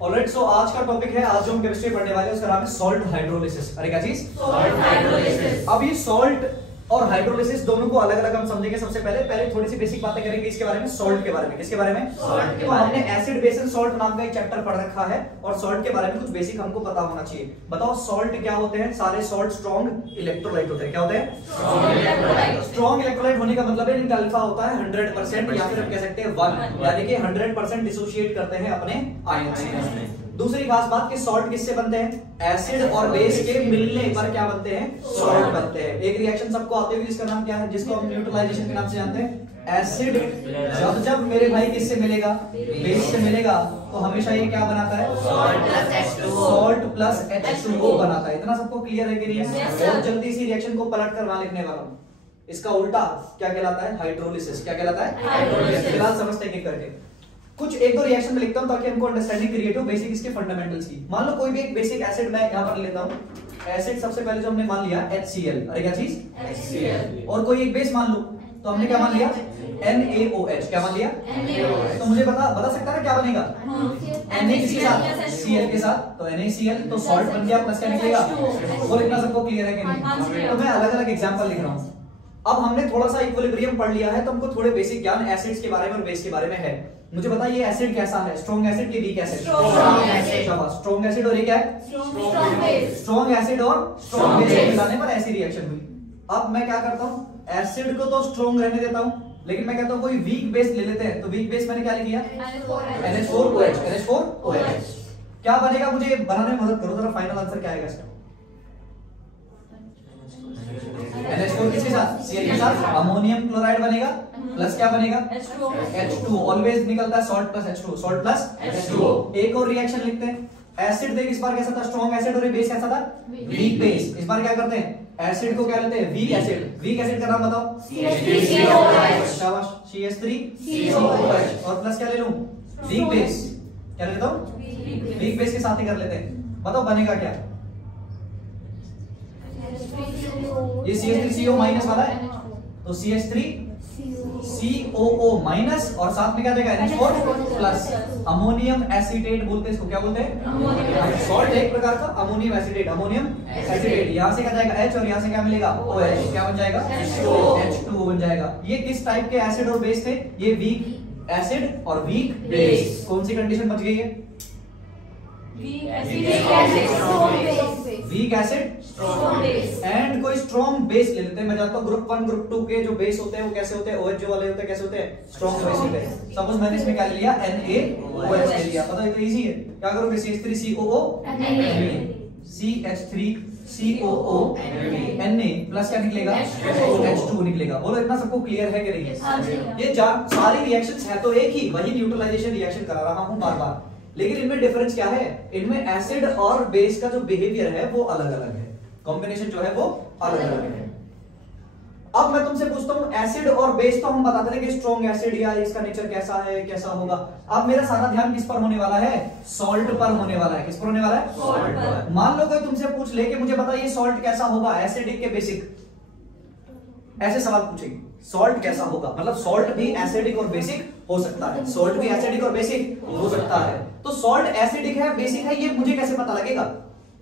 Alright, सो आज का topic है, आज जो हम केमिस्ट्री पढ़ने वाले हैं उसका नाम है सॉल्ट हाइड्रोलिसिस। अरे क्या चीज? Salt hydrolysis. अब ये सॉल्ट और हाइड्रोलिसिस दोनों को अलग अलग हम समझेंगे। सबसे पहले थोड़ी सी बेसिक बातें करेंगे इसके बारे में, सॉल्ट के बारे में। किसके बारे में? सॉल्ट के तो बारे हमने एसिड बेस एंड सॉल्ट नाम का एक चैप्टर पढ़ रखा है और सॉल्ट के बारे में कुछ बेसिक हमको पता होना चाहिए। बताओ सॉल्ट क्या होते हैं? सारे सॉल्ट स्ट्रॉन्ग इलेक्ट्रोलाइट होते हैं। क्या होते हैं? Strong electrolyte. स्ट्रॉन्ग इलेक्ट्रोलाइट होने का मतलब है इनका अल्फा होता है 100% या फिर हम कह सकते हैं 1, यानी कि 100% डिसोसिएट करते हैं अपने आयन से। दूसरी खास बात कि सॉल्ट किससे बनते हैं? एसिड और बेस के मिलने पर क्या बनते हैं? सॉल्ट बनते हैं। एक रिएक्शन सबको आते हुए जिसका नाम क्या है, जिसको हम न्यूट्रलाइजेशन के नाम से जानते हैं, एसिड। जब मेरे भाई किससे मिलेगा? बेस से मिलेगा, तो हमेशा ये क्या बनाता है? सॉल्ट प्लस H2O बनाता है। इतना सबको क्लियर है कि नहीं? बहुत जल्दी सी रिएक्शन को पलट कर वहां लिखने वाला हूं। इसका उल्टा क्या कहलाता है? हाइड्रोलिसिस। क्या कहलाता है? हाइड्रोलिसिस। फिलहाल समझते हैं करके कुछ एक दो रिएक्शन में लिखता हूं ताकि हमको अंडरस्टैंडिंग क्रिएट हो बेसिक इसके फंडामेंटल्स की। मान लो कोई भी एक बेसिक एसिड मैं यहां पर लेता हूं। एसिड सबसे पहले जो हमने मान लिया HCl। अरे क्या चीज? HCl। और कोई एक बेस मान लो, तो हमने क्या मान लिया? NaOH। क्या मान लिया? तो मुझे बता सकता है क्या बनेगा? Na किसके साथ? Cl के साथ। तो NaCl तो सॉल्ट बन गया, प्लस क्या निकलेगा? वो इतना सबको क्लियर है कि नहीं? तो मैं अलग अलग एग्जांपल लिख रहा हूं। अब हमने थोड़ा सा इक्विलिब्रियम पढ़ लिया है तो हमको थोड़े बेसिक ज्ञान एसिड्स के बारे में और बेस के बारे में है। मुझे बता ये एसिड कैसा है? स्ट्रॉन्ग एसिड कि वीक एसिड? शाबाश, स्ट्रॉन्ग एसिड और ये क्या है? स्ट्रॉन्ग एसिड और स्ट्रॉन्ग बेस मिलाने पर ऐसी रिएक्शन हुई। अब मैं क्या करता हूं, एसिड को तो स्ट्रॉन्ग रहने देता हूं, लेकिन मैं कहता हूं कोई वीक बेस ले लेते हैं। तो वीक बेस मैंने क्या लिख लिया? NH4OH। क्या बनेगा? मुझे बनाने में मदद करो जरा, फाइनल आंसर क्या आएगा इसका? NH4 किसके साथ? Cl के साथ। अमोनियम क्लोराइड बनेगा, प्लस क्या बनेगा? H2। ऑलवेज निकलता है salt plus H2, salt plus H2। एक और रिएक्शन लिखते हैं। एसिड देख इस बार कैसा था? Strong acid. और ये बेस कैसा था? Weak base. इस बार क्या करते हैं? एसिड को क्या लेते हैं? Weak acid. वीक एसिड का नाम बताओ? CH3COOH। शाबाश, CH3COOH। और प्लस क्या ले लूं? Weak base. क्या लेता हूं? वीक बेस के साथ ही कर लेते हैं। बताओ बनेगा क्या? ये CH3CO माइनस वाला है, तो CH3COO माइनस और साथ में क्या देगा? NH4 plus. अमोनियम एसिटेट बोलते हैं इसको। क्या बोलते हैं? सॉल्ट एक प्रकार का अमोनियम एसिटेट। अमोनियम एसिटेट यहां से क्या जाएगा? H और यहां से क्या मिलेगा? OH। क्या बन जाएगा? H2O बन जाएगा। ये किस टाइप के एसिड और बेस थे? ये वीक एसिड और वीक बेस। कौन सी कंडीशन बच गई है? वीक एसिड एंड कोई स्ट्रॉन्ग बेस ले लेते हैं। मैं जानता हूं ग्रुप 1 ग्रुप 2 के जो बेस होते हैं वो कैसे होते हैं? OH जो वाले होते हैं कैसे होते हैं? स्ट्रॉन्ग बेस होते हैं। सपोज मैंने इसमें क्या ले लिया? NaOH ले लिया। पता है इतना इजी है। क्या करोगे? CH3COO CH3COO Na प्लस क्या निकलेगा? H2 निकलेगा। बोलो इतना सबको क्लियर है कि नहीं? ये सारी रिएक्शंस है तो एक ही, वही न्यूट्रलाइजेशन रिएक्शन करा रहा हूं बार बार, लेकिन इनमें डिफरेंस क्या है? इनमें एसिड और बेस का जो बिहेवियर है वो अलग अलग है, कॉम्बिनेशन जो है वो अलग अलग है। अब मैं तुमसे पूछता हूं एसिड और बेस तो हम बताते थे कि स्ट्रॉन्ग एसिड या इसका नेचर कैसा है, कैसा होगा। अब मेरा सारा ध्यान किस पर होने वाला है? सॉल्ट पर होने वाला है। किस पर होने वाला है? सॉल्ट पर। मान लो कोई तुमसे पूछ ले कि मुझे बताइए सॉल्ट कैसा होगा, एसिडिक के बेसिक, ऐसे सवाल पूछेंगे सॉल्ट कैसा होगा, मतलब सॉल्ट भी एसिडिक और बेसिक हो सकता है। सॉल्ट भी एसिडिक और बेसिक हो सकता है। तो सॉल्ट एसिडिक है बेसिक है, ये मुझे कैसे पता लगेगा?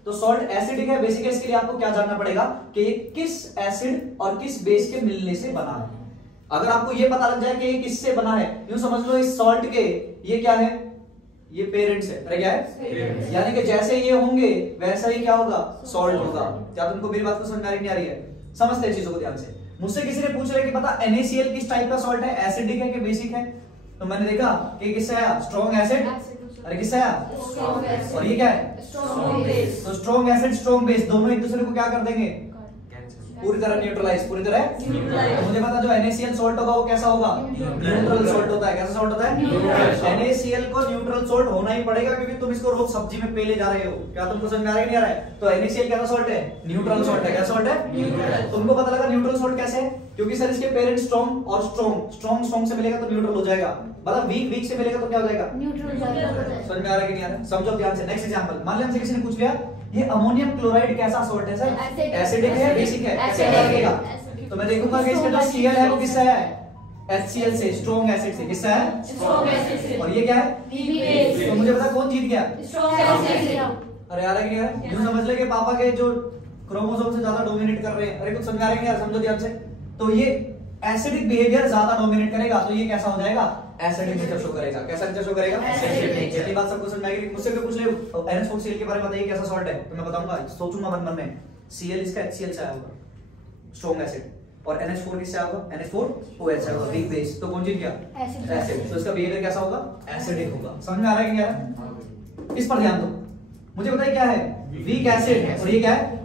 तो सॉल्ट एसिडिक है बेसिक है, इसके लिए आपको क्या जानना पड़ेगा कि ये किस एसिड और किस बेस के मिलने से बना है। अगर आपको ये पता लग जाए कि ये किससे बना है, यूं समझ लो इस सॉल्ट के ये क्या है? ये पेरेंट्स है। अरे क्या है? यानी कि जैसे ये होंगे वैसा ही क्या होगा? सॉल्ट होगा। क्या तुमको मेरी बात को समझ में आ रही नहीं आ रही है? समझते हैं चीजों को ध्यान से। मुझसे किसी ने पूछ रहा है कि पता NaCl किस टाइप का सॉल्ट है, एसिडिक है कि बेसिक है? तो मैंने देखा कि किससे आया? Strong acid. अरे किससे आया? और ये क्या है? तो स्ट्रॉन्ग एसिड स्ट्रॉन्ग बेस दोनों एक दूसरे को क्या कर देंगे? पूरी तरह न्यूट्रलाइज, पूरी तरह। तो मुझे पता जो NaCl सॉल्ट होगा वो कैसा होगा? न्यूट्रल सॉल्ट होता है। कैसा सॉल्ट होता है? NaCl को न्यूट्रल सॉल्ट होना ही पड़ेगा क्योंकि तुम इसको रोज सब्जी में पेले जा रहे हो। क्या तुमको समझ में आ रहा है नहीं आ रहा है? तो NaCl कैसा सॉल्ट है? न्यूट्रल सॉल्ट है। क्या सॉल्ट है? तुमको पता लगा न्यूट्रल सॉल्ट कैसे है? क्योंकि सर इसके पेरेंट स्ट्रॉन्ग और स्ट्रॉन्ग से मिलेगा तो न्यूट्रल हो जाएगा, मतलब वीक से मिलेगा तो क्या हो जाएगा? न्यूट्रल। समझ में आ रहा है कि नहीं आ रहा? समझो ध्यान से। नेक्स्ट एग्जांपल, मान लिया हमसे किसी ने पूछ लिया ये अमोनियम क्लोराइड कैसा सॉल्ट है सर? एसिडिक है बेसिक है? कैसे लगेगा? तो मैं देखूंगा कि इसका जो Cl है वो किससे है? HCl से, स्ट्रॉन्ग एसिड से। किससे है? स्ट्रॉन्ग एसिड से। और ये क्या है? Weak base. तो मुझे पता कौन जीत थी क्या? अरे यार क्या है, यूं समझ ले कि पापा के जो क्रोमोसोम से ज्यादा डोमिनेट कर रहे हैं। अरे कुछ समझ आ रहा है यार, समझो ध्यान से। तो ये एसिडिक बिहेवियर ज्यादा डोमिनेट करेगा, तो ये कैसा हो जाएगा? एसिडिक नेचर शो करेगा। कैसा नेचर शो करेगा? Acidic nature. ये बात सबको समझ में आएगी? मुझसे कोई पूछ ले NH4Cl के बारे में बताइए कैसा सॉल्ट है, तो मैं बताऊंगा, सोचूंगा मन में। Cl इसका HCl से आया होगा, स्ट्रॉन्ग एसिड, और NH4 किससे आया होगा? NH4OH से होगा, वीक बेस। तो कौन चीज क्या? एसिड। तो इसका बिहेवियर कैसा होगा? एसिडिक होगा। समझ में आ रहा है क्या? इस पर ध्यान दो। मुझे बताइए क्या है? वीक एसिड, और ये क्या है?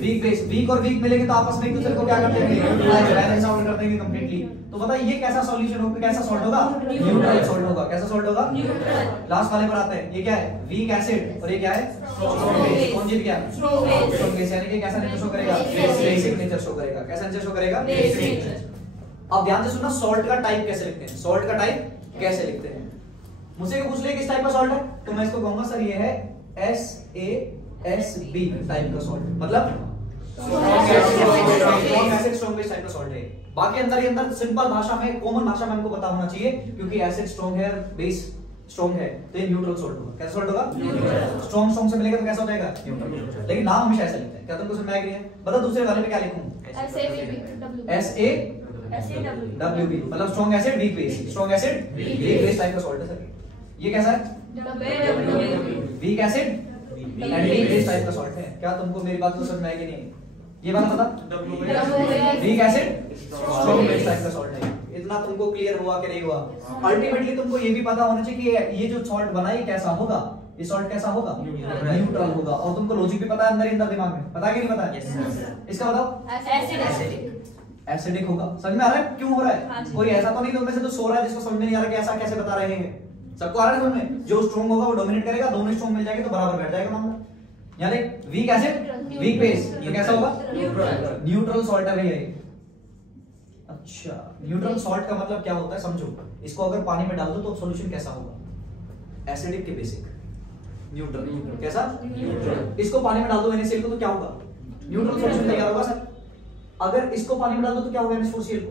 Weak base. वीक और वीक मिलेंगे तो आपस में एक दूसरे को क्या कर देंगे? बैलेंस आउट कर देंगे कंप्लीटली। तो बताइए ये कैसा सॉल्यूशन होगा, कैसा सॉल्ट होगा? न्यूट्रल सॉल्ट होगा। कैसा सॉल्ट होगा? न्यूट्रल। लास्ट वाले पर आते हैं, ये क्या है? वीक एसिड, और ये क्या है? Strong base. कौन जीत गया? Strong base. यानी कि कैसा नेचर शो करेगा? बेसिक नेचर शो करेगा। कैसा नेचर शो करेगा? बेसिक। अब ध्यान से सुनना, सॉल्ट का टाइप कैसे लिखते हैं? सॉल्ट का टाइप कैसे लिखते हैं? मुझसे पूछ ले किस टाइप का सॉल्ट है, तो मैं इसको कहूंगा सर ये है SASB टाइप का सॉल्ट, मतलब strong acid strong base type का सॉल्ट है। बाकी अंदर ही अंदर सिंपल भाषा में, कॉमन भाषा में हमको पता होना चाहिए, क्योंकि एसिड स्ट्रॉन्ग है, बेस स्ट्रॉन्ग है, तो ये न्यूट्रल सॉल्ट होगा। कैसा सॉल्ट होगा? स्ट्रॉन्ग स्ट्रॉन्ग से मिलेगा तो कैसा हो जाएगा? न्यूट्रल। लेकिन नाम हमेशा ऐसे लिखते हैं। क्या तुमको समझ में आ गया? बता दूसरे वाले में क्या लिखूं? SAWB, मतलब strong acid weak base. Strong acid weak base type का सॉल्ट है सर। ये कैसा है? Weak acid and weak base type का सॉल्ट है। क्या तुमको मेरी बात को समझ में आएगी? नहीं ये बात पता? Weak acid strong base type का सॉल्ट है। इतना तुमको क्लियर हुआ कि नहीं हुआ? अल्टीमेटली तुमको ये भी पता होना चाहिए कि ये जो सॉल्ट बना ये कैसा होगा? ये सॉल्ट कैसा होगा? न्यूट्रल होगा। और तुमको लॉजिक भी पता है अंदर अंदर दिमाग में, पता है कि नहीं पता है? इसका बताओ। एसिडिक होगा। समझ में आ रहा है क्यों हो रहा है? कोई ऐसा तो नहीं तुम में से जो सो रहा है जिसको समझ में नहीं आ रहा कि ऐसा कैसे बता रहे हैं? सबको आ रहा है समझ में? जो स्ट्रॉन्ग होगा वो डोमिनेट करेगा, दोनों स्ट्रॉन्ग मिल जाएंगे तो बराबर बैठ जाएगा मामला। यानी वीक एसिड वीक बेस, ये कैसा होगा? न्यूट्रल सॉल्ट है भैया। अच्छा, न्यूट्रल सॉल्ट का मतलब क्या होता है समझो। इसको अगर पानी में डाल दो तो सॉल्यूशन कैसा होगा? एसिडिक के बेसिक न्यूट्रल। कैसा? न्यूट्रल। इसको पानी में डाल दो NaCl को तो क्या होगा? न्यूट्रल सॉल्यूशन तैयार होगा सर। अगर इसको पानी में डाल दो तो क्या होगा? NH4Cl को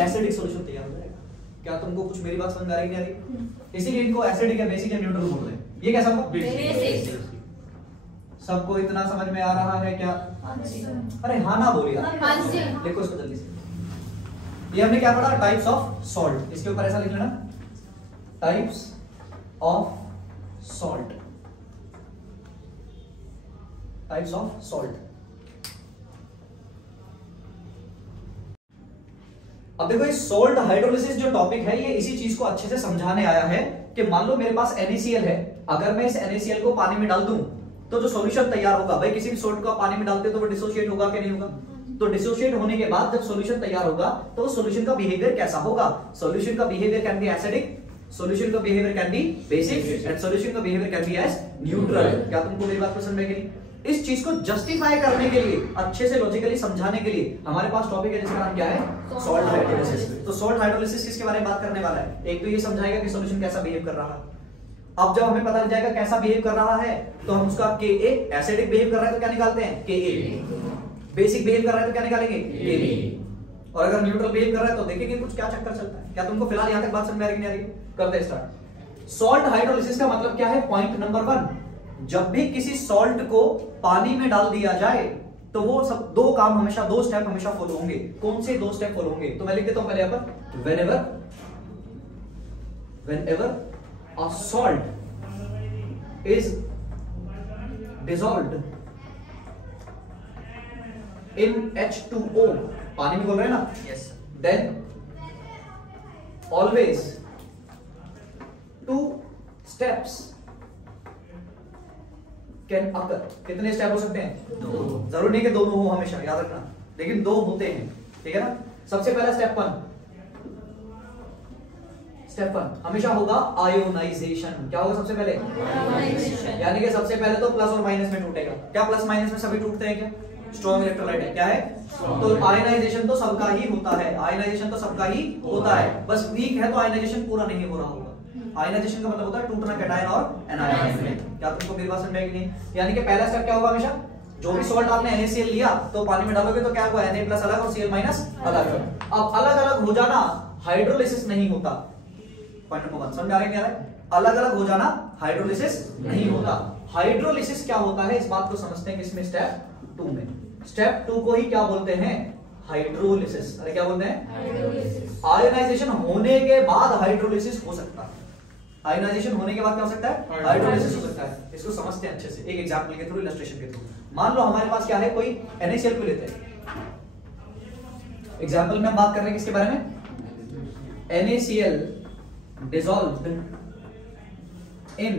एसिडिक सॉल्यूशन तैयार हो जाएगा। क्या तुमको कुछ मेरी बात समझ आ रही है? इसीलिए इनको एसिडिक या बेसिक या न्यूट्रल बोल रहे हैं। ये कैसा होगा? बेसिक। सबको इतना समझ में आ रहा है क्या? अरे हाँ ना बोलिए। देखो इसको जल्दी से। ये हमने क्या पढ़ा? Types of salt. इसके ऊपर ऐसा लिख लेना, types of salt. Types of salt. अब देखो, इस सॉल्ट हाइड्रोलिसिस जो टॉपिक है ये इसी चीज को अच्छे से समझाने आया है कि मान लो मेरे पास NaCl है, अगर मैं इस NaCl को पानी में डाल दूं तो जो सॉल्यूशन तैयार होगा, भाई किसी भी सॉल्ट को पानी में डालते तो वो डिसोशिएट होगा कि नहीं होगा? तो डिसोशिएट होने के बाद जब सॉल्यूशन तैयार होगा तो सॉल्यूशन का बिहेवियर कैसा होगा? सॉल्यूशन का behaviour can be acidic, solution का behaviour can be basic, and solution का behaviour can be as neutral. क्या तुमको मेरी बात पसंद है कि नहीं? इस चीज को जस्टिफाई करने के लिए, अच्छे से लॉजिकली समझाने के लिए हमारे पास टॉपिक है जिसका नाम क्या है? Salt hydrolysis. तो सॉल्ट हाइड्रोलिसिस किसके बारे में बात करने वाला है? एक तो ये समझाएगा कि सॉल्यूशन कैसा बिहेव कर रहा है। अब जब हमें पता चल जाएगा कैसा बिहेव कर रहा है तो हम उसका Ka, एसिडिक बिहेव कर रहा है तो क्या निकालते हैं? Ka। बेसिक बिहेव कर रहा है तो क्या निकालेंगे? Kb। और अगर न्यूट्रल बिहेव कर रहा है तो देखेंगे कुछ क्या चक्कर चलता है। क्या तुमको फिलहाल यहां तक बात समझ में आ रही नहीं आ रही? करते हैं स्टार्ट। सॉल्ट हाइड्रोलिसिस का मतलब क्या है? पॉइंट नंबर 1, जब भी किसी सॉल्ट को पानी में डाल दिया जाए तो वो सब दो काम हमेशा, दो स्टेप हमेशा फॉलो होंगे। कौन से दो स्टेप फॉलो होंगे? तो मैं लिख देता हूं पहले यहां पर, whenever a salt is dissolved in H2O, पानी में बोल रहे हैं ना? Yes. Then always 2 steps can occur. कितने स्टेप हो सकते हैं? 2। जरूर नहीं कि दोनों हो हमेशा, याद रखना, लेकिन 2 होते हैं। ठीक है ना? सबसे पहला स्टेप 1 हमेशा होगा आयोनाइजेशन। क्या होगा सबसे पहले? आयोनाइजेशन। यानी कि सबसे पहले तो प्लस और माइनस में टूटेगा। क्या प्लस माइनस में सभी टूटते हैं क्या? स्ट्रॉन्ग इलेक्ट्रोलाइट है। क्या है? तो आयोनाइजेशन तो सबका ही होता है, आयोनाइजेशन तो सबका ही होता है, बस वीक है तो आयोनाइजेशन पूरा नहीं हो रहा होगा। आयोनाइजेशन का मतलब होता है टूटना कैटायन और एनायन में। क्या तुमको मेरी बात समझ में आई कि नहीं? यानी कि पहला स्टेप क्या होगा? हमेशा जो भी सॉल्ट आपने NaCl लिया तो पानी में डालोगे तो क्या होगा? Na प्लस अलग और Cl माइनस अलग। अब अलग अलग हो जाना हाइड्रोलिसिस नहीं होता। पॉइंट नंबर 1 समझ आ रहा है? अलग अलग हो जाना हाइड्रोलिसिस नहीं होता। हाइड्रोलिसिस क्या होता है इस बात को समझते हैं किसमें, स्टेप 2 में। स्टेप 2 को ही क्या बोलते हैं, हाइड्रोलिसिस। अरे क्या बोलते हैं, आयोनाइजेशन होने के बाद हाइड्रोलिसिस हो सकता है। आयोनाइजेशन होने के बाद क्या हो सकता है, हाइड्रोलिसिस हो सकता है। इसको समझते हैं अच्छे से एक एग्जांपल के थ्रू, इलस्ट्रेशन के थ्रू। मान लो हमारे पास क्या है, कोई NaCl को लेते हैं। एग्जांपल में हम बात कर रहे हैं किसके बारे में, NaCl dissolved in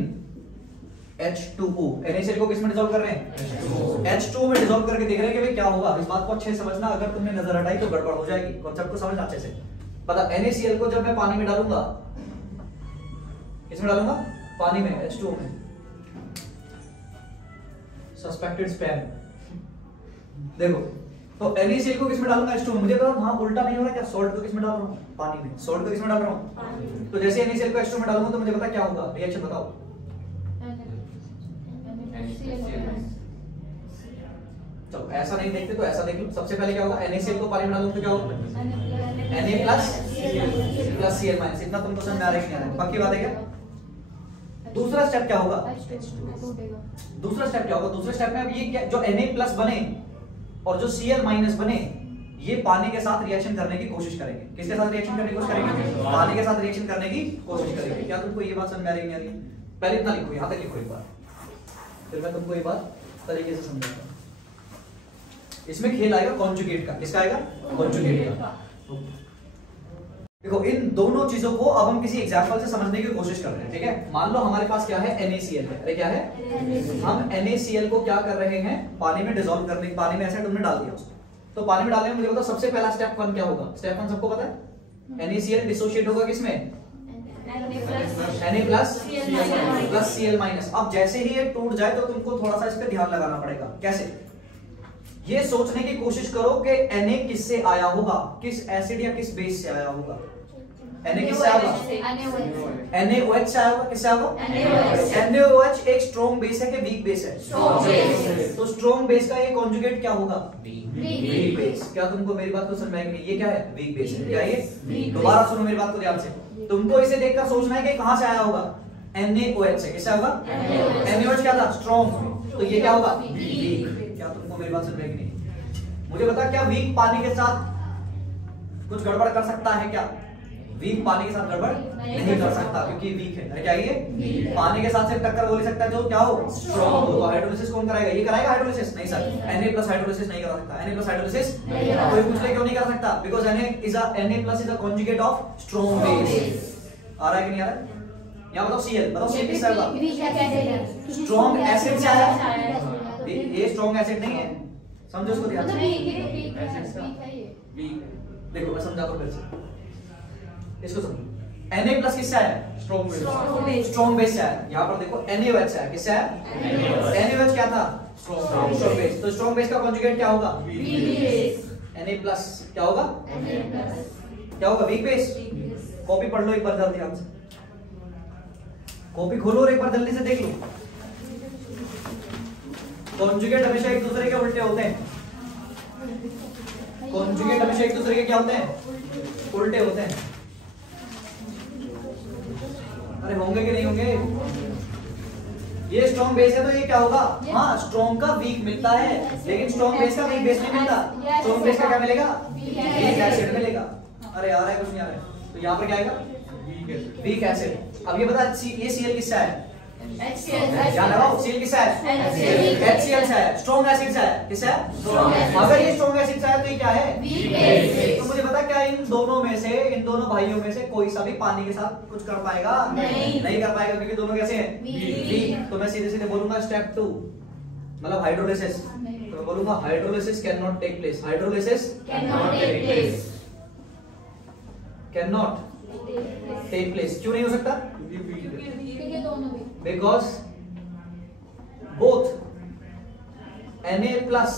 H2O। NaCl को किसमें डिसॉल्व कर रहे हैं, H2O में डिसॉल्व करके देख रहे हैं कि भाई क्या होगा। इस बात को अच्छे से समझना, अगर तुमने नजर हटाई तो गड़बड़ हो जाएगी। कॉन्सेप्ट को समझना अच्छे से। पता NaCl को जब मैं पानी में डालूंगा, किसमें डालूंगा, पानी में, H2O में, सस्पेक्टेड स्पैम। देखो तो NaCl को किसमें डालूंगा, H2O में। मुझे पता वहां उल्टा नहीं हो रहा क्या, सॉल्ट को किसमें डाल रहा हूं, पानी में। सॉल्ट को किसमें डाल रहा हूं, तो जैसे NaCl को H2O में डालूंगा तो मुझे पता क्या होगा, रिएक्शन बताओ। चलो ऐसा नहीं देखते तो ऐसा देख लो। सबसे पहले क्या होगा, NaCl को पानी में डालूंगा तो क्या होगा, Na प्लस Cl माइनस। इतना तुमको समझ में आ रहा है कि नहीं आ रहा है, पक्की बात है क्या। दूसरा स्टेप क्या होगा, दूसरा स्टेप क्या होगा, दूसरे स्टेप में अब ये क्या, जो Na प्लस बने और जो Cl माइनस बने, ये पानी के साथ रिएक्शन करने की कोशिश करेंगे। किसके साथ रिएक्शन करने की कोशिश करेंगे, पानी के साथ रिएक्शन करने की कोशिश करेंगे। क्या तुमको ये बात समझ में आ रही है, नहीं आ रही है? पहले इतना लिखो, यहां तक लिखो एक बार, फिर मैं तुमको ये बात तरीके से समझाता हूं। इसमें खेल आएगा कॉन्जुगेट का। किसका आएगा, कॉन्जुगेट का। देखो इन दोनों चीजों को अब हम किसी एग्जांपल से समझने की कोशिश कर रहे हैं, ठीक है। मान लो हमारे पास क्या है, NaCl है। अरे क्या है, हम NaCl को क्या कर रहे हैं, पानी में डिसॉल्व करने, पानी में एसिड हमने डाल दिया उसको। तो पानी में डालने में मुझे बताओ सबसे पहला स्टेप 1 क्या होगा। स्टेप 1 सबको पता है, NaCl डिसोशिएट होगा किसमें, Na प्लस Cl माइनस। अब जैसे ही ये टूट जाए तो तुमको थोड़ा सा इस पे ध्यान लगाना पड़ेगा। कैसे, ये सोचने की कोशिश करो कि Na किससे आया होगा, किस एसिड या किस बेस से आया होगा। Na किससे आया होगा, NaOH से आया होगा। किससे आया होगा, NaOH एक स्ट्रॉन्ग बेस है कि वीक बेस है, तो स्ट्रॉन्ग बेस का ये कॉन्जुगेट क्या होगा, वीक बेस। क्या तुमको मेरी बात को समझ में आएगी, ये क्या है, वीक बेस है। क्या ये, दोबारा सुनो मेरी बात को ध्यान से। तुमको इसे देखकर सोचना है कि कहां से आया होगा, NaOH से। किससे होगा, NaOH क्या था, स्ट्रॉन्ग, तो ये क्या होगा, वीक। क्या तुमको मेरी बात समझ में आएगी नहीं, मुझे बता, क्या वीक पानी के साथ कुछ गड़बड़ कर सकता है क्या, वीक पानी के साथ गड़बड़ नहीं कर सकता क्योंकि वीक है। क्या ये पानी के साथ से टक्कर बोल सकता है जो क्या हो, स्ट्रॉन्ग हो। तो हाइड्रोलिसिस कौन कराएगा, ये कराएगा हाइड्रोलिसिस, नहीं सर। Na प्लस हाइड्रोलिसिस नहीं करा सकता। Na प्लस हाइड्रोलिसिस कोई पूछ ले क्यों नहीं कर सकता, because Na plus is a conjugate of strong base. आ रहा है कि नहीं आ रहा है, यहां बताओ Cl, बताओ Cl किससे होगा, स्ट्रॉन्ग एसिड से आया। ये स्ट्रॉन्ग एसिड नहीं है, समझो इसको ध्यान से। देखो मैं समझाता हूं फिर से, इसको समझो। Na प्लस किससे आया, स्ट्रॉन्ग बेस से आया। यहाँ पर देखो NaOH से आया। किससे आया, NaOH क्या था, स्ट्रॉन्ग बेस। तो स्ट्रॉन्ग बेस का कॉन्जुगेट क्या होगा, Na प्लस क्या होगा, क्या होगा, वीक बेस। कॉपी पढ़ लो एक बार जल्दी, ध्यान से कॉपी खोलो और एक बार जल्दी से देख लो। कॉन्जुगेट हमेशा एक दूसरे के उल्टे होते हैं। कॉन्जुगेट हमेशा एक दूसरे के क्या होते हैं, उल्टे होते हैं। अरे होंगे कि नहीं होंगे, ये स्ट्रॉन्ग बेस है तो ये क्या होगा, हाँ स्ट्रॉन्ग का वीक मिलता है, लेकिन स्ट्रॉन्ग बेस का वीक बेस नहीं मिलता। स्ट्रॉन्ग बेस का क्या मिलेगा, वीक एसिड मिलेगा। अरे आ रहा है कुछ नहीं आ रहा है, तो यहाँ पर क्या आएगा, वीक एसिड। अब ये बता, ये Cl किससे है, क्या लगाओ, Cl किससे है, HCl से है, स्ट्रॉन्ग एसिड से है। किससे है, अगर ये स्ट्रॉन्ग एसिड से है तो ये क्या है, तो मुझे बता क्या इन दोनों में से, इन दोनों भाइयों में से कोई सा भी पानी के साथ कुछ कर पाएगा, नहीं कर पाएगा, क्योंकि दोनों कैसे हैं, वीक। तो मैं सीधे सीधे बोलूंगा स्टेप 2 मतलब हाइड्रोलिसिस, तो मैं बोलूंगा hydrolysis can not take place, hydrolysis can not take place. क्यों नहीं हो सकता, because both Na plus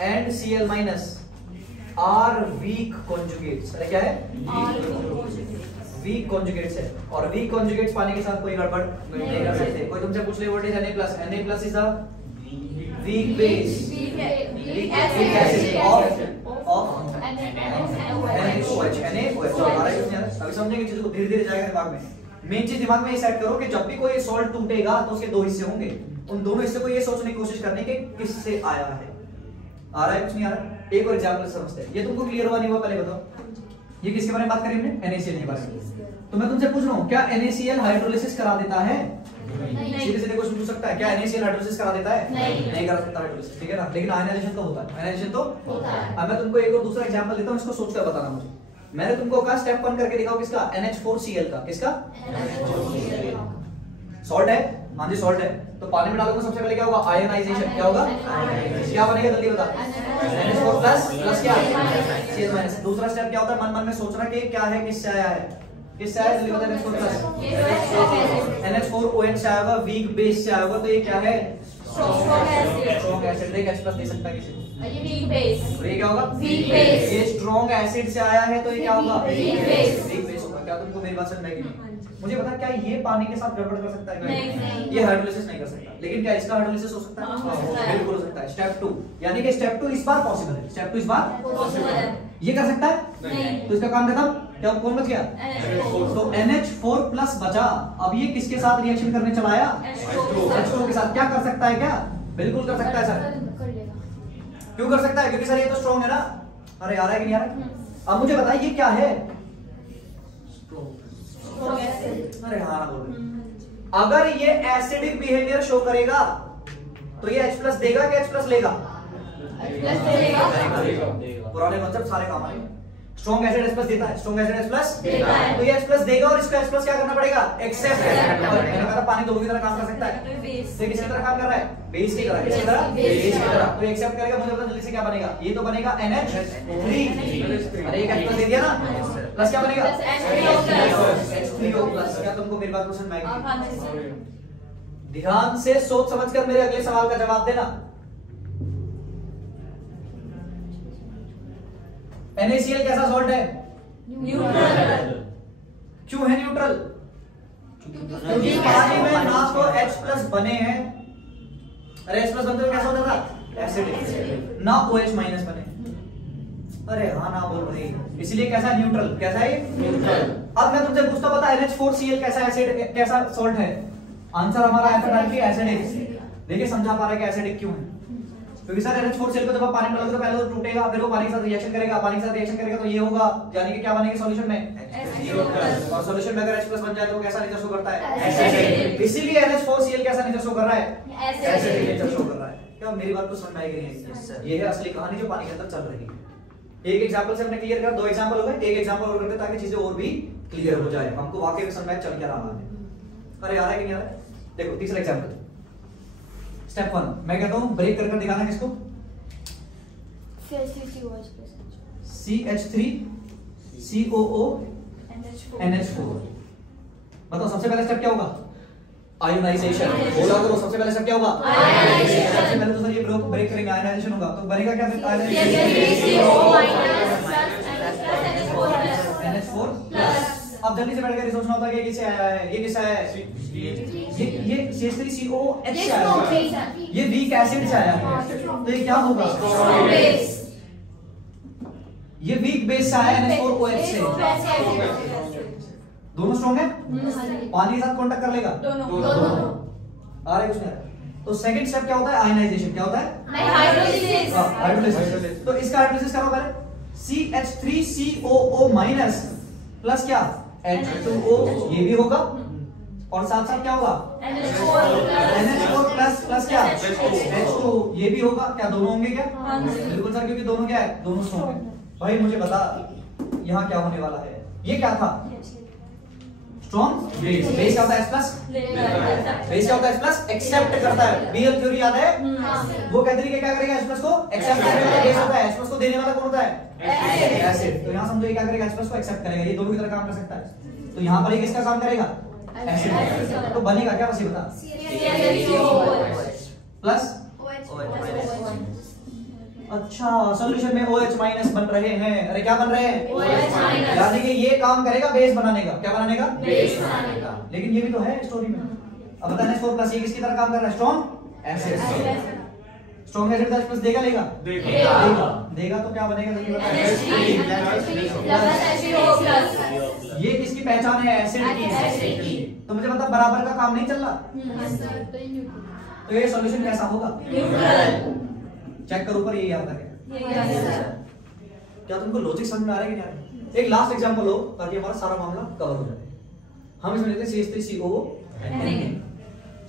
and Cl minus are weak conjugates। अरे क्या है, वीक कॉन्जुगेट्स है, और वीक कॉन्जुगेट्स पानी के साथ कोई गड़बड़ नहीं कर सकते। कोई तुमसे पूछ ले what is Na plus, Na plus is a weak base, weak acid of NaOH। अभी समझेंगे चीजों को, धीरे धीरे जाएगा दिमाग में। मेन चीज दिमाग में ये सेट करो कि जब भी कोई सॉल्ट टूटेगा तो उसके दो हिस्से होंगे, उन दोनों हिस्से को ये सोचने की कोशिश करने के किससे आया है। आ रहा है कुछ नहीं आ रहा? एक और एग्जांपल समझते हैं। ये तुमको क्लियर हुआ नहीं हुआ पहले बताओ। ये किसके बारे में बात करी हमने? NaCl के बारे में। तो मैं तुमसे पूछ रहा हूँ क्या NaCl हाइड्रोलिसिस करा देता है? सीधे सीधे क्वेश्चन पूछ सकता है क्या NaCl हाइड्रोलिसिस करा देता है? नहीं करा सकता हाइड्रोलिसिस, ठीक है ना। लेकिन आयनाइजेशन तो होता है, आयनाइजेशन तो होता है। अब मैं तुमको एक और दूसरा एग्जांपल देता हूँ, इसको सोचकर बताना मुझे। मैंने तुमको कहा स्टेप 1 करके दिखाओ किसका? NH4Cl का। किसका? सॉल्ट है, हाँ जी सॉल्ट है। तो पानी में डालोगे सबसे पहले क्या होगा? आयनाइजेशन। क्या होगा? क्या बनेगा जल्दी बता? NH4 प्लस क्या? Cl minus. दूसरा स्टेप क्या होता है? मन मन में सोचना कि क्या है, किससे आया है, किससे आया? जल्दी बता। NH4 प्लस NH4OH से आया होगा, वीक बेस से आया होगा। तो ये क्या है? Strong acid. देख H+ दे सकता है किसी को? ये वीक बेस। और ये क्या होगा? Weak base. ये स्ट्रॉन्ग एसिड से आया है तो ये क्या होगा? Weak base. वीक बेस होगा। क्या तुमको मेरी बात समझ में आई कि नहीं? मुझे बता क्या ये पानी के साथ गड़बड़ कर सकता है? नहीं। ये हाइड्रोलिसिस नहीं कर सकता, लेकिन क्या इसका हाइड्रोलिसिस हो सकता है? हाँ, हो सकता है। बिल्कुल हो सकता है। स्टेप 2 यानी कि स्टेप 2 इस बार पॉसिबल है। स्टेप 2 इस बार पॉसिबल है। ये कर सकता है? नहीं। तो इसका काम खत्म। क्या कौन बच गया? तो NH4 प्लस बचा। अब ये किसके साथ रिएक्शन करने चला आया? H2O के साथ। क्या कर सकता है? क्या बिल्कुल कर सकता है सर। क्यों कर सकता है? क्योंकि सर ये तो स्ट्रॉन्ग है ना। अरे आ रहा है कि नहीं आ रहा? अब मुझे बताइए ये क्या है? अरे हाँ ना बोल रहे। अगर ये एसिडिक बिहेवियर शो करेगा तो ये H+ देगा कि H+ लेगा? पुराने कॉन्सेप्ट सारे काम आएंगे। स्ट्रॉन्ग एसिड H+ देता है, स्ट्रॉन्ग एसिड H+ देता है। तो ये H+ देगा और इसका H+ क्या करना पड़ेगा? एक्सेप्ट करना पड़ेगा। मैंने कहा पानी दोनों की तरह काम कर सकता है। तो किसकी तरह काम कर रहा है? बेस की तरह। किसकी तरह? बेस की तरह। तो एक्सेप्ट करेगा। मुझे पता जल्दी से क्या बनेगा? ये तो बनेगा NH3। अरे एक H+ दे दिया ना, प्लस क्या बनेगा? H3O+। क्या तुमको मेरी बात को समझ में आएगी? ध्यान से सोच समझकर मेरे अगले सवाल का जवाब देना। NaCl कैसा सॉल्ट है? न्यूट्रल। क्यों है न्यूट्रल? क्योंकि पानी में ना तो H+ बने हैं। अरे H+ बनते हुए कैसा होता था? एसिडिक। ना OH- बने। अरे हाँ ना बोल रही। इसलिए कैसा है? न्यूट्रल। कैसा है? न्यूट्रल। अब मैं तुमसे पूछता पता NH4Cl कैसा एसिड, कैसा सॉल्ट है? आंसर हमारा आया था डायरेक्टली एसिडिक। देखिए समझा पा रहा है कि एसिडिक क्यों है? क्योंकि सर NH4Cl को जब आप पानी में डालोगे तो पहले तो टूटेगा, फिर वो पानी के साथ रिएक्शन करेगा, पानी के साथ रिएक्शन करेगा तो ये होगा, यानी कि क्या बनेगा सॉल्यूशन में? और सॉल्यूशन में अगर H+ बन जाए तो कैसा नेचर शो करता है? एसिडिक। इसीलिए NH4Cl कैसा नेचर शो कर रहा है? एसिडिक नेचर शो कर रहा है। क्या मेरी बात को समझ में आई कि नहीं? ये है असली कहानी जो पानी के अंदर चल रही है। एक एग्जांपल से हमने क्लियर कर, दो एग्जांपल हो गए, एक एग्जांपल और करते ताकि चीजें और भी क्लियर हो जाए, हमको वाकई में समझ में चल क्या रहा है। अरे आ रहा है कि नहीं आ रहा है? देखो तीसरा एग्जांपल। स्टेप 1 मैं कहता हूं ब्रेक कर दिखाना किसको? CH3COO NH4। बताओ सबसे पहले स्टेप क्या होगा? आयोनाइजेशन। बोला करो सबसे पहले स्टेप क्या होगा? आयोनाइजेशन। सबसे पहले तो सर ये ब्रेक करेंगे, आयोनाइजेशन होगा तो बनेगा क्या? NH4+। अब जल्दी से बैठकर सोचना होता है कि ये किससे आया है, ये किससे आया है? ये CH3COH से आया है, ये वीक एसिड से आया है। तो ये क्या होगा? ये वीक बेस से आया है NH4OH से। दोनों स्ट्रॉन्ग है? पानी के साथ कांटेक्ट कर लेगा? दोनों। आ रहा है कुछ नहीं? तो सेकंड स्टेप क्या होता है? आयनाइजेशन। क्या होता है? हाइड्रोलिसिस। तो इसका हाइड्रोलिसिस करो पहले। CH3COO- प्लस क्या? H2O। ये भी होगा और साथ साथ क्या होगा? NH4+ प्लस क्या? H2O। ये भी होगा। क्या दोनों होंगे क्या? बिल्कुल सर, क्योंकि दोनों क्या है? दोनों स्ट्रॉन्ग है। भाई मुझे बता यहाँ क्या होने वाला है? ये क्या था? Strong base. बेस क्या होता है? H+। बेस क्या होता है? H+। एक्सेप्ट करता है। बीएल थ्योरी याद है? वो कहते हैं कि क्या करेगा? H+ को एक्सेप्ट करने वाला बेस होता है, H+ को देने वाला कौन होता है? एसिड। तो यहाँ समझो ये क्या करेगा? H+ को एक्सेप्ट करेगा। ये दोनों की तरह काम कर सकता है। तो यहाँ पर ये किसका काम करेगा? एसिड। तो बनेगा क्या? बस ये बता। प्लस अच्छा सॉल्यूशन में OH- बन रहे हैं। अरे क्या बन रहे हैं? OH-। यानी कि ये काम करेगा बेस बनाने का। क्या बनाने का? बेस बनाने का। लेकिन ये भी तो है स्टोरी में। अब बताना NH4+ ये किसकी तरह काम कर रहा है? Strong acid. स्ट्रॉन्ग एसिड का H+ देगा लेगा देगा तो क्या बनेगा जल्दी बताओ। ये किसकी पहचान है? एसिड की। तो मुझे मतलब बराबर का काम नहीं चल रहा, तो ये सॉल्यूशन कैसा होगा? चेक करो ऊपर, ये याद रखें। क्या तुमको लॉजिक समझ में आ रहा है कि नहीं? एक लास्ट एग्जांपल हो ताकि हमारा सारा मामला कवर हो जाए। हम इसमें लेते हैं CH3COO।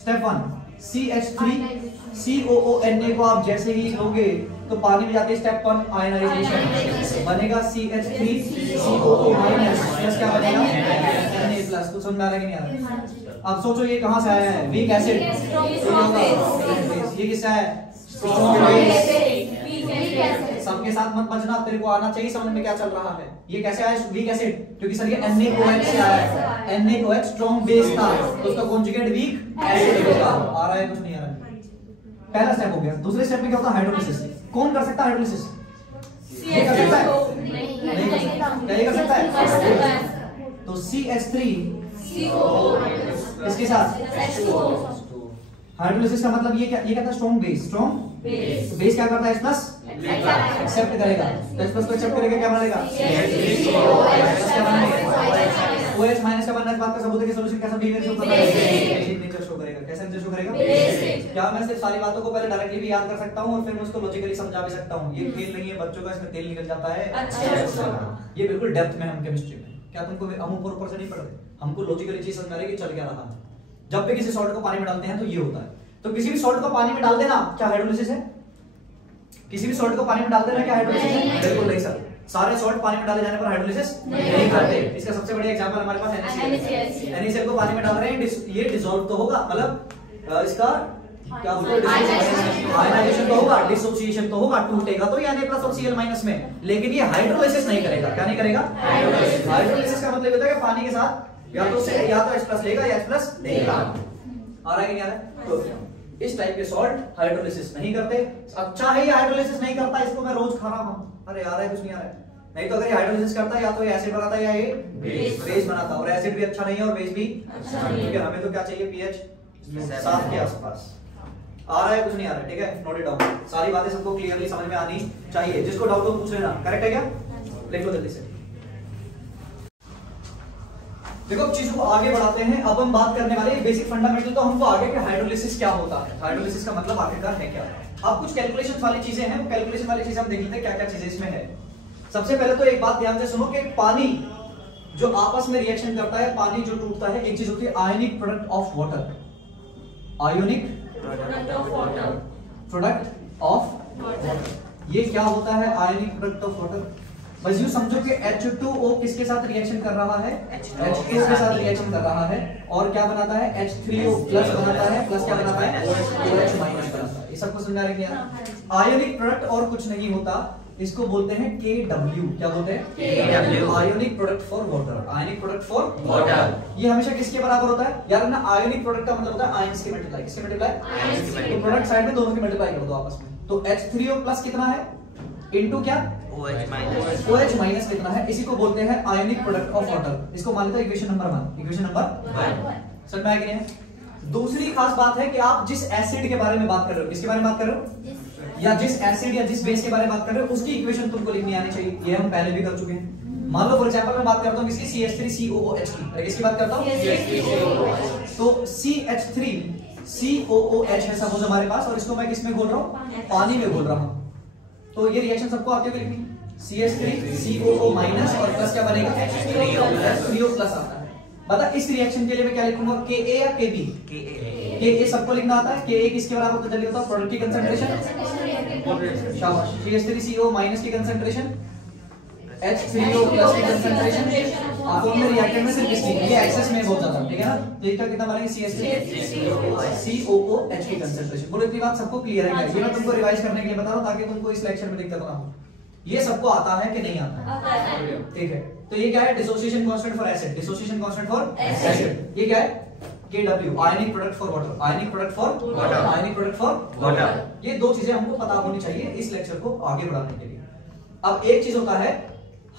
स्टेप 1 CH3COO को आप जैसे ही लोगे तो पानी में जाते स्टेप 1 आयनाइजेशन बनेगा CH3COO प्लस क्या बनेगा Na+। कुछ समझ में आ रहा है कि नहीं आ रहा? अब सोचो ये कहां से आया है? Weak acid. ये किससे है? सबके साथ मत बचना, तेरे को आना चाहिए समझ में क्या चल रहा है। ये कैसे आया वीक एसिड? क्योंकि सर ये NaOH से आया है। NaOH स्ट्रॉन्ग बेस था तो उसका कॉन्जुगेट वीक एसिड होगा। आ रहा है कुछ नहीं आ रहा है? पहला स्टेप हो गया। दूसरे स्टेप में क्या होता है? हाइड्रोलिसिस। कौन कर सकता है हाइड्रोलिसिस? ये कर सकता है? नहीं कर सकता है। तो CH3 इसके साथ हाइड्रोलिसिस का मतलब ये क्या था? Strong base. स्ट्रॉन्ग बेस क्या करता है? H+ एक्सेप्ट करेगा, तो H+ को एक्सेप्ट करेगा, क्या बनेगा? OH माइनस का बनना। इस बात का सबूत है कि सॉल्यूशन कैसा बिहेवियर शो करता है? नेचर शो करेगा। कैसा नेचर शो करेगा? क्या मैं सिर्फ सारी बातों को पहले डायरेक्टली भी याद कर सकता हूं और फिर मैं उसको लॉजिकली समझा भी सकता हूं? ये खेल नहीं है बच्चों का, इसमें तेल निकल जाता है। ये बिल्कुल डेप्थ में हम केमिस्ट्री में। क्या तुमको हम ऊपर से नहीं पढ़ रहे? हमको लॉजिकली चीज समझ आ रही है कि चल क्या रहा है। जब भी किसी सॉल्ट को पानी में डालते हैं तो ये होता है। तो किसी भी सॉल्ट को पानी में डाल देना क्या हाइड्रोलिसिस है? किसी भी सॉल्ट को पानी में डाल देना क्या हाइड्रोलिसिस है? बिल्कुल नहीं सर। सारे सॉल्ट पानी में डाले जाने पर हाइड्रोलिसिस नहीं करते। इसका सबसे बढ़िया एग्जांपल हमारे पास NaCl। NaCl को पानी में डाल रहे हैं, ये डिसॉल्व तो होगा, मतलब इसका क्या बोलते हैं? आयनाइजेशन तो होगा, डिसोसिएशन तो होगा, टूटेगा तो ये Na+ और Cl- में, लेकिन ये हाइड्रोलिसिस नहीं करेगा। क्या नहीं करेगा? हाइड्रोलिसिस का मतलब होता है कि पानी के साथ या तो H+ लेगा या H+ देगा। आ रहा है कि नहीं आ रहा है? तो इस टाइप के सॉल्ट हाइड्रोलिसिस नहीं करते। अच्छा है ये हाइड्रोलिसिस नहीं करता, इसको मैं रोज खा रहा हूं। अरे आ रहा है कुछ नहीं आ रहा है? नहीं तो अगर ये हाइड्रोलिसिस करता है या तो ये एसिड बनाता है या ये बेस बनाता, और एसिड भी अच्छा नहीं है और बेस भी अच्छा नहीं है, क्योंकि हमें तो क्या चाहिए? pH 7 के आसपास। आ रहा है कुछ नहीं आ रहा है? ठीक है, नोट इट डाउन। सारी बातें सबको क्लियरली समझ में आनी चाहिए। जिसको डाउट हो पूछ लेना। करेक्ट है क्या? लिख लो जल्दी से। देखो अब चीजों को आगे बढ़ाते हैं। अब हम बात करने वाले बेसिक फंडामेंटल तो हमको आगे कि हाइड्रोलिसिस क्या होता है, हाइड्रोलिसिस का मतलब आखिरकार है क्या। अब कुछ कैलकुलेशन वाली चीजें हैं, वो कैलकुलेशन वाली चीजें हम देख लेते हैं क्या क्या चीजें इसमें है। सबसे पहले तो एक बात ध्यान से सुनो कि पानी जो आपस में रिएक्शन करता है, पानी जो टूटता है, एक चीज होती है ionic product of water. Ionic product of water, ये क्या होता है? Ionic product of water. बस यूं समझो कि H2O किसके साथ रिएक्शन कर रहा है? H2O के साथ रिएक्शन कर रहा है और क्या बनाता है? H3O प्लस बनाता है, प्लस क्या बनाता है? OH माइनस बनाता है। ये सबको समझा रहे क्या? आयोनिक प्रोडक्ट और कुछ नहीं होता, इसको बोलते हैं KW। क्या बोलते हैं? KW, ionic product for water. Ionic product for water ये हमेशा किसके बराबर होता है यार? ना आयोनिक प्रोडक्ट का मतलब होता है आयंस के मल्टीप्लाई। किसके मल्टीप्लाई? तो प्रोडक्ट साइड में दोनों के मल्टीप्लाई कर दो आपस में। तो H3O प्लस कितना है? इनटू क्या? OH माइनस कितना है? इसी को बोलते हैं आयोनिक प्रोडक्ट ऑफ वाटर। इसको मान लेते हैं इक्वेशन नंबर 1। इक्वेशन नंबर 1 समझ में आया कि नहीं? दूसरी खास बात है कि आप जिस एसिड के बारे में बात कर रहे हो, किसके बारे में बात कर रहे हो, या जिस एसिड या जिस बेस के बारे में बात कर रहे हो, उसकी इक्वेशन तुमको लिखनी आनी चाहिए। ये हम पहले भी कर चुके हैं। मान लो फॉर एग्जांपल मैं बात करता हूं किसकी? CH3COOH की। किसकी बात करता हूं? तो CH3COOH है सपोज हमारे पास, और इसको मैं किसमें घोल रहा हूं? पानी में घोल रहा हूं। तो ये रिएक्शन सबको आती होगी लिखनी। CH3COO माइनस और प्लस क्या बनेगा? H3O प्लस आता है। बता इस रिएक्शन के लिए मैं क्या लिखूंगा? Ka या Kb? Ka सबको लिखना आता है। Ka किसके बराबर होता है? जल्दी बताओ। प्रोडक्ट की कंसंट्रेशन। शाबाश। CH3CO माइनस की कंसंट्रेशन, H3O प्लस की कंसंट्रेशन। आपको में रिएक्टेंट में सिर्फ किसकी? ये एक्सेस में बहुत ज्यादा, ठीक है ना? तो इसका कितना बनेगा? CH3COOH की कंसंट्रेशन। बोलो इतनी बात सबको क्लियर है क्या? ये मैं तुमको रिवाइज करने के लिए बता रहा हूं ताकि तुमको इस लेक्चर में दिक्कत ना हो। ये सबको आता है कि नहीं आता है? ठीक है। तो ये क्या है? Dissociation constant for acid. Dissociation constant for acid ये क्या है? KW, ionic product for water. Ionic product for water, ionic product for water. ये दो चीजें हमको पता होनी चाहिए इस लेक्चर को आगे बढ़ाने के लिए। अब एक चीज होता है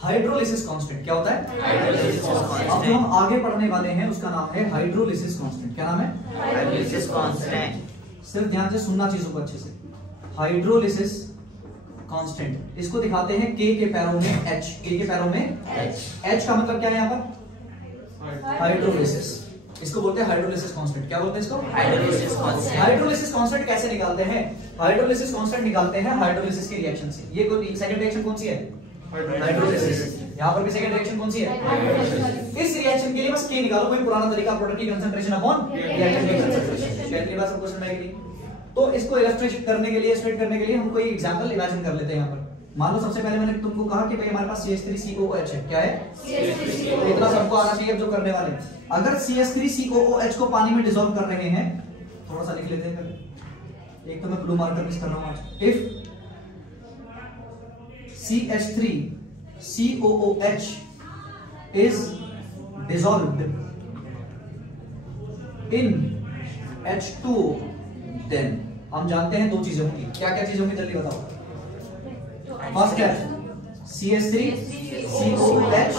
हाइड्रोलिसिस कांस्टेंट। क्या होता है? Hydrolysis constant. अब जो हम आगे पढ़ने वाले हैं उसका नाम है हाइड्रोलिसिस कांस्टेंट। क्या नाम है? Hydrolysis constant. सिर्फ ध्यान से सुनना चीजों को अच्छे से। हाइड्रोलिसिस कांस्टेंट, इसको दिखाते हैं K के पैरों में H, K के पैरों में H का मतलब क्या है यहाँ पर? हाइड्रोलिसिस। इसको बोलते हैं हाइड्रोलिसिस कांस्टेंट। क्या बोलते हैं इसको? Hydrolysis constant. हाइड्रोलिसिस कांस्टेंट कैसे निकालते हैं? हाइड्रोलिसिस कांस्टेंट निकालते हैं हाइड्रोलिसिस की रिएक्शन से। ये कोई सेकंड रिएक्शन कौन सी है? हाइड्रोलिसिस। यहाँ पर भी सेकंड रिएक्शन कौन सी है? इस रिएक्शन के लिए बस K निकालो, कोई पुराना तरीका, प्रोडक्ट की कंसंट्रेशन अपॉन रिएक्टेंट की कंसंट्रेशन। क्या बात सबको समझ में आएगी? तो इसको इलस्ट्रेट करने के लिए, स्ट्रेट करने के लिए हम कोई एग्जांपल इमेजिन कर लेते हैं। यहाँ पर मान लो सबसे पहले मैंने तुमको कहा कि भाई हमारे पास CH3COOH है। क्या है? तो इतना सबको आना चाहिए अब जो करने वाले हैं। अगर CH3COOH को पानी में डिसॉल्व कर रहे हैं, थोड़ा सा लिख लेते हैं पहले। एक तो मैं ब्लू मार्कर मिस कर रहा हूं आज। If CH3COOH is dissolved in H2O, then हम जानते हैं दो चीजें होंगी। क्या क्या चीजें होंगी जल्दी बताओ। फर्स्ट क्या है? CH3COOH,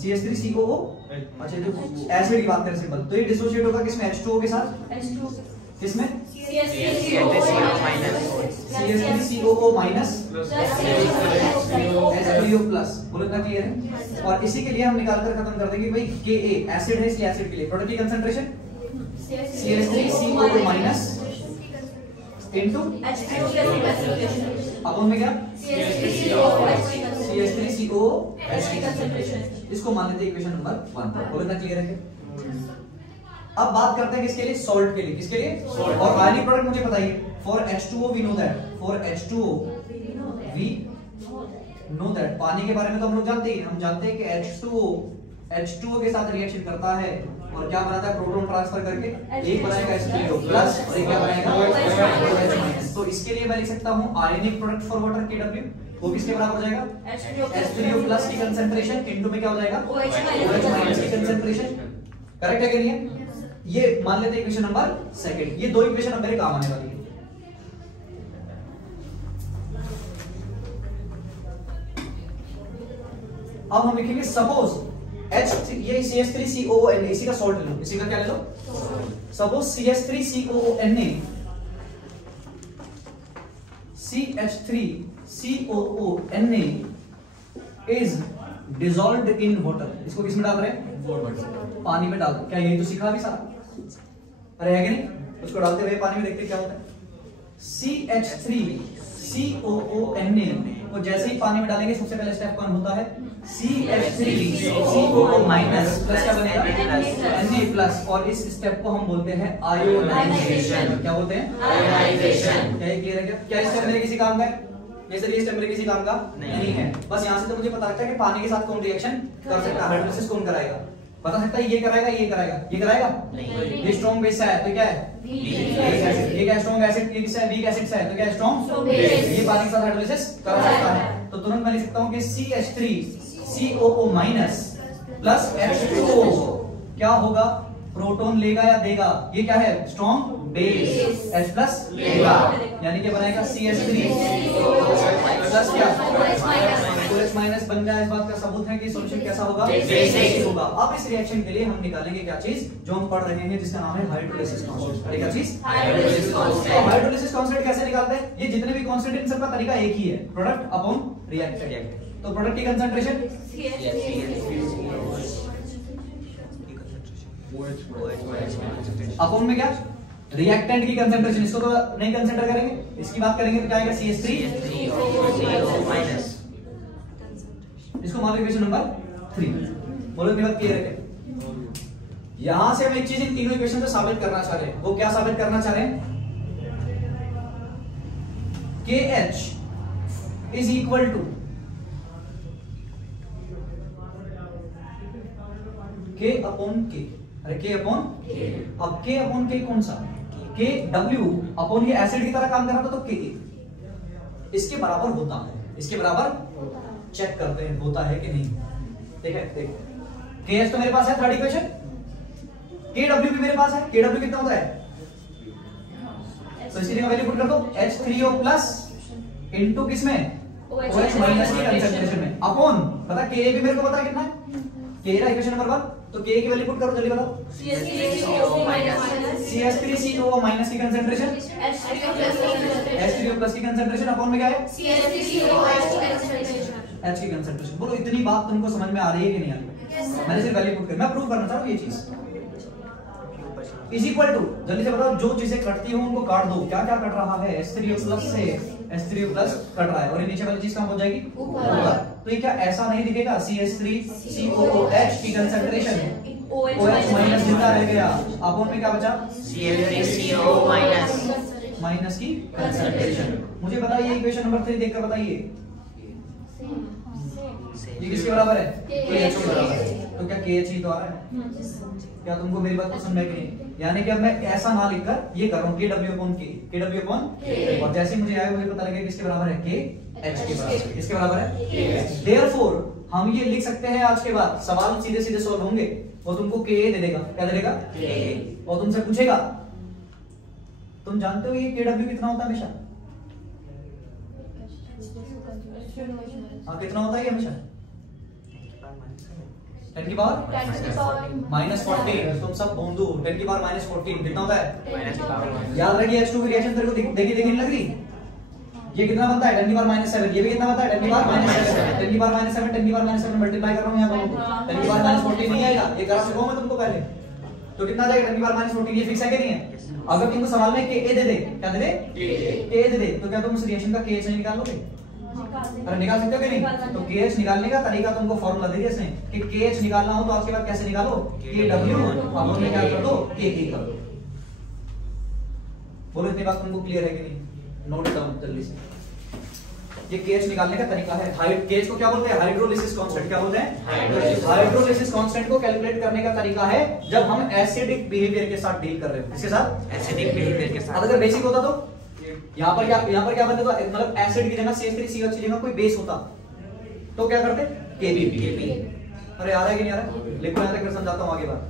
CH3COO। अच्छा जो एसिड की बात करें सिंपल, तो ये डिसोशिएट होगा किसमें? H2O के साथ। किसमें? CH3COO minus H3O plus. बोलो इतना क्लियर है? और इसी के लिए हम निकाल कर खत्म कर देंगे भाई Ka एसिड है, इसलिए एसिड के लिए प्रोडक्ट की concentration CH3COO minus into upon में क्या? CH3COOH की कंसंट्रेशन। इसको मान लेते हैं इक्वेशन नंबर 1। बोलो इतना क्लियर है? अब बात करते हैं किसके लिए? सॉल्ट के लिए। किसके लिए? और आयनिक प्रोडक्ट मुझे बताइए। For H2O we know that, for H2O we know that, पानी के बारे में तो हम लोग जानते ही, हम जानते हैं कि H2O के साथ रिएक्शन करता है और क्या बनाता है? प्रोटॉन ट्रांसफर करके एक बनाएगा H3O प्लस और एक क्या बनाएगा? OH minus. तो इसके लिए मैं लिख सकता हूं ionic product for water KW, वो किसके बराबर हो जाएगा? H3O प्लस की कंसंट्रेशन इनटू में क्या हो जाएगा? OH माइनस की कंसंट्रेशन। करेक्ट है कि नहीं है? ये मान लेते हैं इक्वेशन नंबर सेकंड। ये दो इक्वेशन अब मेरे काम आने वाली है। अब हम लिखेंगे सपोज ये CH3COONA, इसी का सॉल्ट ले लो। इसी का क्या ले लो? Suppose CH3COONA is dissolved in water। इसको किसमें डाल रहे हैं? पानी में डाल। क्या यही तो सीखा अभी सारा? अरे है कि नहीं? उसको डालते हुए पानी में देखते क्या होता है। CH3COONA को जैसे ही पानी में डालेंगे सबसे पहले स्टेप कौन होता है? CH3COO माइनस प्लस क्या बनेगा? Na plus. और इस स्टेप को हम बोलते हैं आयोनाइजेशन। क्या बोलते हैं? आयोनाइजेशन। क्या ये क्लियर है? क्या इस स्टेप मेरे किसी काम का है? ये सर ये स्टेप मेरे किसी काम का नहीं है। बस यहाँ से तो मुझे पता लगता है कि पानी के साथ कौन रिएक्शन कर सकता है, हाइड्रोलिसिस कौन कराएगा। बता सकता है ये कराएगा, ये कराएगा, ये कराएगा नहीं। ये स्ट्रॉन्ग बेस है तो क्या है? ये क्या स्ट्रॉन्ग एसिड, ये किससे है? वीक एसिड से है तो क्या स्ट्रॉन्ग बेस। ये पानी के साथ हाइड्रोलिसिस कर सकता है। तो तुरंत मैं लिख सकता हूं कि CH3COO माइनस प्लस H2O क्या होगा? प्रोटॉन लेगा या देगा? ये क्या है? Strong base. H प्लस लेगा, यानी कि बनेगा CH3 प्लस क्या? OH माइनस बन जाए। इस बात का सबूत है कि सॉल्यूशन कैसा होगा? बेसिक होगा। अब इस रिएक्शन के लिए हम निकालेंगे क्या चीज जो हम पढ़ रहे हैं, जिसका नाम है हाइड्रोलिसिस कांस्टेंट। क्या चीज? Hydrolysis constant. हाइड्रोलिसिस कांस्टेंट कैसे निकालते हैं? ये जितने भी कांस्टेंट इन सबका तरीका एक ही है, प्रोडक्ट अपॉन रिएक्टेंट। तो प्रोडक्ट की कंसंट्रेशन अपॉन में क्या? रिएक्टेंट की कंसंट्रेशन। इसको तो नहीं कंसीडर करेंगे, इसकी बात करेंगे तो क्या आएगा? CH3 minus. इसको मान लो इक्वेशन नंबर 3। बोलो मेरी बात क्लियर है? यहां से हम एक चीज इन तीनों इक्वेशन से साबित करना चाह रहे हैं। वो क्या साबित करना चाह रहे हैं? KH is equal to K upon K। अरे K अपॉन K। अब K अपॉन K कौन सा? KW अपॉन ये एसिड की तरह काम कर रहा था तो Ka इसके बराबर होता है। इसके बराबर चेक करते हैं होता है कि नहीं। ठीक है, देख KH तो मेरे पास है थर्ड इक्वेशन, KW भी मेरे पास है। KW कितना होता है? तो इसी का वैल्यू पुट कर दो H3O प्लस इनटू किसमें? OH माइनस की कंसंट्रेशन में अपॉन पता Ka भी मेरे को पता है कितना है? Ka इक्वेशन नंबर 1, तो Ka की वैल्यू पुट करो जल्दी बताओ। CH3CO माइनस की कंसंट्रेशन H3O प्लस की कंसंट्रेशन अपॉन में क्या है H की कंसंट्रेशन। बोलो इतनी बात तुमको समझ में आ रही है कि नहीं आ रही? मैंने सिर्फ वैल्यू पुट कर, मैं प्रूव करना चाह रहा हूं ये चीज। इज इक्वल टू, जल्दी से बताओ, जो चीजें कटती हो उनको काट दो। क्या क्या कट रहा है? H3O प्लस से H3O प्लस कट रहा है और ये नीचे वाली चीज कहां हो जाएगी? ऊपर। तो ये क्या ऐसा नहीं दिखेगा? CH3COOH की कंसंट्रेशन OH माइनस जितना रह गया अपॉन में क्या बचा? CH3CO माइनस की कंसंट्रेशन। मुझे बताइए इक्वेशन नंबर 3 देखकर बताइए ये किसके बराबर है? KH के बराबर है। तो क्या KH ही तो आ रहा है? क्या तुमको मेरी बात को समझ में नहीं? यानी कि अब मैं ऐसा ना लिखकर ये कर रहा हूं KW upon K, KW upon K, और जैसे मुझे आया मुझे पता लगे किसके बराबर है? KH के बराबर है। किसके बराबर है? देयरफॉर हम ये लिख सकते हैं आज के बाद सवाल सीधे सीधे सॉल्व होंगे और तुमको KA दे देगा। क्या दे देगा? KA। और तुमसे पूछेगा तुम जानते हो ये KW कितना होता है हमेशा? हाँ कितना होता है ये हमेशा? 10 की पावर -14। तुम सब भोंदू। 10 की पावर -14 कितना होता है? याद रखिए H2 की रिएक्शन तेरे को देखी नहीं लग रही? ये कितना बनता है? 10 की पावर -7। ये भी कितना बनता है? 10 की पावर -7। 10 की पावर -7 10 की पावर -7 मल्टीप्लाई कर रहा हूं यहां पर। 10 की पावर -14 नहीं आएगा, ये करा चुका हूं मैं तुमको पहले। तो कितना आ जाएगा? 10 की पावर -14। ये फिक्स है कि नहीं है? अगर तुमको सवाल में KA दे दे, क्या दे दे? KA दे दे, तो क्या तुम उस रिएक्शन का KH नहीं निकाल लोगे? अरे निकाल सकते हो कि नहीं? तो KH निकालने का तरीका तुमको फॉर्मूला दे दिया इसने कि KH निकालना हो तो आज के बाद कैसे निकालो? KW अपॉन में क्या कर दो? KA कर दो। बोलो इतनी बात तुमको क्लियर है कि नहीं? नोट डाउन जल्दी से। ये KH निकालने का तरीका है। KH को क्या बोलते हैं? Hydrolysis constant. क्या बोलते हैं? हाइड्रोलिसिस कांस्टेंट को कैलकुलेट करने का तरीका है जब हम एसिडिक बिहेवियर के साथ डील कर रहे हो। किसके साथ? एसिडिक बिहेवियर के साथ। अगर बेसिक होता तो यहाँ पर क्या बनता? मतलब एसिड की जगह CH3COH की जगह कोई बेस होता तो क्या करते? KB। अरे आ रहा है कि नहीं आ रहा है? लिखो, यहां तक फिर समझाता हूं आगे बात।